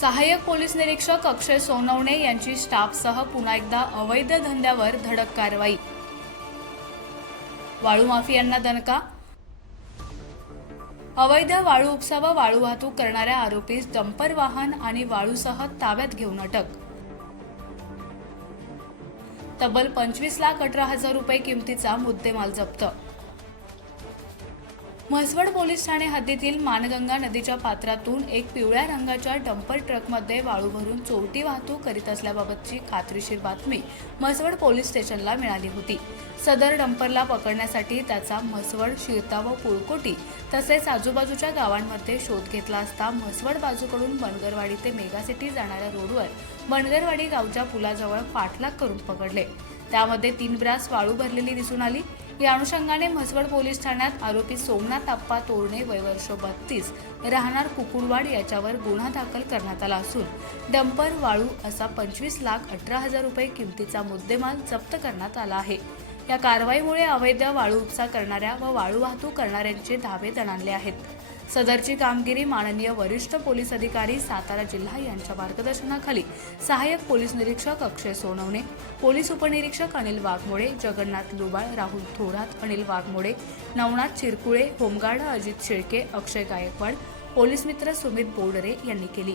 सहाय्यक पोलीस निरीक्षक अक्षय सोनवणे यांची स्टाफसह पुन्हा एकदा अवैध धंद्यावर धडक कारवाई. वाळू माफियांना दणका. अवैध वाळू उपसा व वाळू वाहतूक करणाऱ्या आरोपीस डंपर वाहन आणि वाळूसह ताब्यात घेऊन अटक. तब्बल पंचवीस लाख अठरा हजार रुपये किमतीचा मुद्देमाल जप्त. म्हसवड पोलीस ठाणे हद्दीतील मानगंगा नदीच्या पात्रातून एक पिवळ्या रंगाच्या डंपर ट्रकमध्ये वाळू भरून चोरटी वाहतूक करीत असल्याबाबतची खात्रीशीर बातमी म्हसवड पोलीस स्टेशनला मिळाली होती. सदर डंपरला पकडण्यासाठी त्याचा म्हसवड शिरता व पुळकोटी तसेच आजूबाजूच्या गावांमध्ये शोध घेतला असता म्हसवड बाजूकडून बनगरवाडी ते मेगासिटी जाणाऱ्या रोडवर बनगरवाडी गावच्या पुलाजवळ पाठलाग करून पकडले. त्यामध्ये तीन ब्रास वाळू भरलेली दिसून आली. या अनुषंगाने म्हसवड पोलीस ठाण्यात आरोपी सोमनाथ आप्पा तोरणे वयवर्ष बत्तीस राहणार कुकुडवाड याच्यावर गुन्हा दाखल करण्यात आला असून डंपर वाळू असा पंचवीस लाख अठरा हजार रुपये किमतीचा मुद्देमाल जप्त करण्यात आला आहे. या कारवाईमुळे अवैध वाळू उपसा करणाऱ्या व वाळू वाहतूक करणाऱ्यांचे धावे दणाणले आहेत. सदरची कामगिरी माननीय वरिष्ठ पोलीस अधिकारी सातारा जिल्हा यांच्या मार्गदर्शनाखाली. सहाय्यक पोलीस निरीक्षक अक्षय सोनवणे पोलीस उपनिरीक्षक Anil Waghmode Jagannath Lubal Rahul Thorat Anil Waghmode Navnath Chirkule home guard Ajit Shelke Akshay Gaikwad police मित्र सुमित बोडरे यांनी केली.